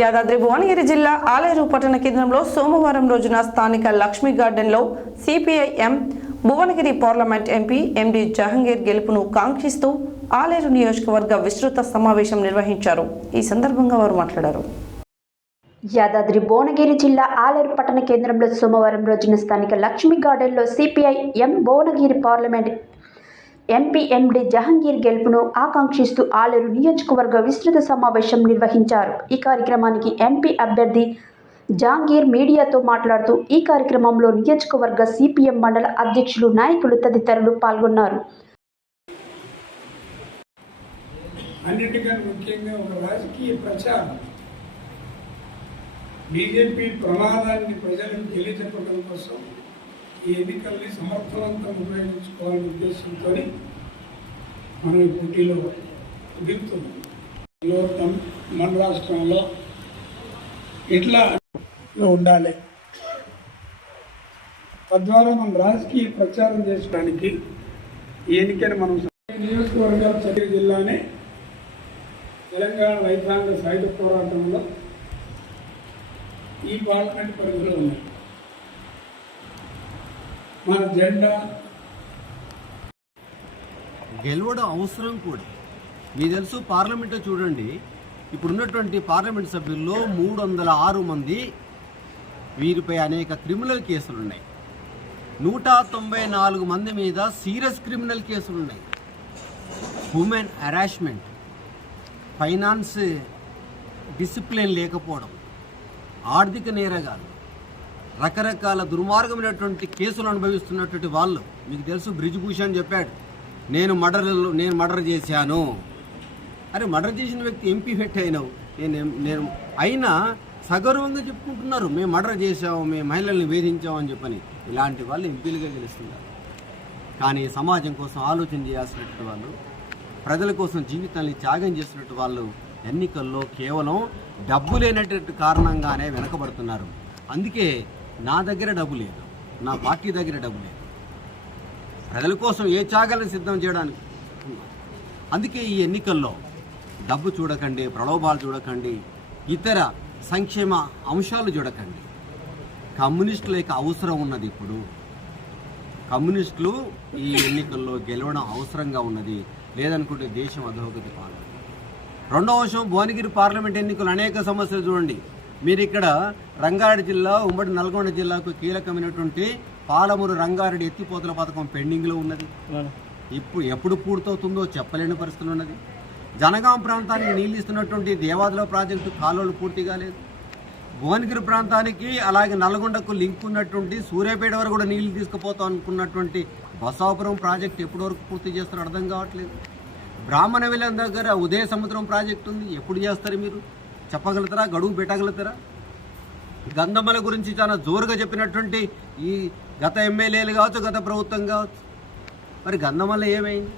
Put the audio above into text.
యాదాద్రి భువనగిరి జిల్లా ఆలేరు పట్టణ కేంద్రంలో సోమవారం రోజున స్థానిక లక్ష్మీ గార్డెన్లో సిపిఐ-ఎం భువనగిరి పార్లమెంట్ ఎంపీ ఎండి జహంగీర్ గెలుపును కాంక్షిస్తూ ఆలేరు నియోజకవర్గ విస్తృత సమావేశం నిర్వహించారు. ఈ సందర్భంగా వారు మాట్లాడారు. యాదాద్రి భువనగిరి జిల్లా ఆలేరు పట్టణ కేంద్రంలో సోమవారం రోజున స్థానిక లక్ష్మీ గార్డెన్లో సిపిఐ-ఎం భువనగిరి పార్లమెంట్ ఎంపీ ఎండి జహంగీర్ గెలుపును ఆకాంక్షిస్తూ ఆలేరు నియోజకవర్గ విస్తృత సమావేశం నిర్వహించారు. ఈ కార్యక్రమానికి ఎంపీ అభ్యర్థి జహంగీర్ మీడియాతో మాట్లాడుతూ ఈ కార్యక్రమంలో నియోజకవర్గ సిపిఎం మండల అధ్యక్షులు, నాయకులు తదితరులు పాల్గొన్నారు. అన్నిటికన్నా ముఖ్యంగా ఒక రాజకీయ ప్రచారం, బీజేపీ ప్రమాదాన్ని ప్రజలకు తెలియజెప్పడం కోసం ఈ ఎన్నికల్ని సమర్థవంతంగా ఉపయోగించుకోవాలనే ఉద్దేశంతో మనం ఈ పోటీలో దిగుతున్నాం. మన రాష్ట్రంలో ఇట్లా ఉండాలి, తద్వారా మనం రాజకీయ ప్రచారం చేసుకోవడానికి ఈ ఎన్నికను మనం నియోజకవర్గాలు చదివి జిల్లానే తెలంగాణ రైతాంగ సాయుధ పోరాటంలో ఈ పార్లమెంట్ పరిధిలో ఉన్నాయి. మన జెండా గెలవడం అవసరం కూడా. మీకు తెలుసు, పార్లమెంట్లో చూడండి, ఇప్పుడున్నటువంటి పార్లమెంట్ సభ్యుల్లో 306 మంది వీరిపై అనేక క్రిమినల్ కేసులు ఉన్నాయి. 194 మంది మీద సీరియస్ క్రిమినల్ కేసులు ఉన్నాయి. హ్యూమన్ హెరాస్మెంట్, ఫైనాన్స్ డిసిప్లిన్ లేకపోవడం, ఆర్థిక నేరగాలు, రకరకాల దుర్మార్గమైనటువంటి కేసులు అనుభవిస్తున్నటువంటి వాళ్ళు. మీకు తెలుసు, బ్రిజ్భూషణ్ చెప్పాడు, నేను మర్డర్ చేశాను. అరే, మర్డర్ చేసిన వ్యక్తి ఎంపీ ఫెట్ అయినావు, నేను అయినా సగర్వంగా చెప్పుకుంటున్నారు, మేము మర్డర్ చేసాము, మేము మహిళల్ని వేధించాము అని చెప్పని. ఇలాంటి వాళ్ళు ఎంపీలుగా గెలుస్తున్నారు. కానీ సమాజం కోసం ఆలోచన చేయాల్సినటువంటి వాళ్ళు, ప్రజల కోసం జీవితాన్ని త్యాగం చేసినట్టు వాళ్ళు ఎన్నికల్లో కేవలం డబ్బు లేనటువంటి కారణంగానే వెనకబడుతున్నారు. అందుకే నా దగ్గర డబ్బు లేదు, నా పార్టీ దగ్గర డబ్బు లేదు, ప్రజల కోసం ఏ త్యాగాలను సిద్ధం చేయడానికి. అందుకే ఈ ఎన్నికల్లో డబ్బు చూడకండి, ప్రలోభాలు చూడకండి, ఇతర సంక్షేమ అంశాలు చూడకండి. కమ్యూనిస్టులకు అవసరం ఉన్నది. ఇప్పుడు కమ్యూనిస్టులు ఈ ఎన్నికల్లో గెలవడం అవసరంగా ఉన్నది, లేదనుకుంటే దేశం అధోగతి పాలు. రెండవ అంశం, భువనగిరి పార్లమెంట్ ఎన్నికలు అనేక సమస్యలు చూడండి. మీరు ఇక్కడ రంగారెడ్డి జిల్లా, ఉమ్మడి నల్గొండ జిల్లాకు కీలకమైనటువంటి పాలమూరు రంగారెడ్డి ఎత్తిపోతల పథకం పెండింగ్లో ఉన్నది. ఎప్పుడు పూర్తవుతుందో చెప్పలేని పరిస్థితులు ఉన్నది. జనగాం ప్రాంతానికి నీళ్ళు ఇస్తున్నటువంటి దేవాదుల ప్రాజెక్టు కాలువలు పూర్తిగా లేదు. భువనగిరి ప్రాంతానికి అలాగే నల్గొండకు లింక్ ఉన్నటువంటి సూర్యాపేట వరకు కూడా నీళ్లు తీసుకుపోతాం అనుకున్నటువంటి బసాపురం ప్రాజెక్టు ఎప్పటి వరకు పూర్తి చేస్తారో అర్థం కావట్లేదు. బ్రాహ్మణ విలం దగ్గర ఉదయ సముద్రం ప్రాజెక్టు ఉంది, ఎప్పుడు చేస్తారు మీరు చెప్పగలుగుతారా? గడువు పెట్టగలుగుతారా? గంధమల గురించి చాలా జోరుగా చెప్పినటువంటి ఈ గత ఎమ్మెల్యేలు కావచ్చు, గత ప్రభుత్వం కావచ్చు, మరి గంధమల ఏమైంది?